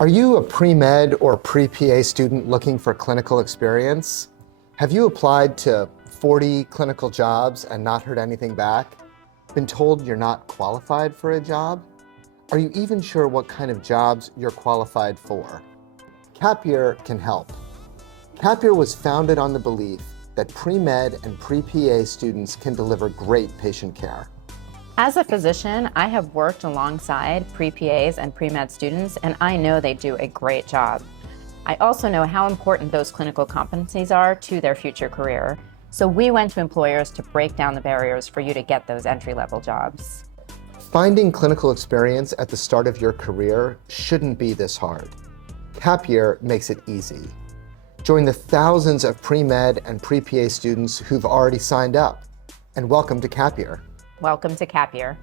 Are you a pre-med or pre-PA student looking for clinical experience? Have you applied to 40 clinical jobs and not heard anything back? Been told you're not qualified for a job? Are you even sure what kind of jobs you're qualified for? CapYear can help. CapYear was founded on the belief that pre-med and pre-PA students can deliver great patient care. As a physician, I have worked alongside pre-PAs and pre-med students, and I know they do a great job. I also know how important those clinical competencies are to their future career. So we went to employers to break down the barriers for you to get those entry-level jobs. Finding clinical experience at the start of your career shouldn't be this hard. CapYear makes it easy. Join the thousands of pre-med and pre-PA students who've already signed up. And welcome to CapYear. Welcome to CapYear.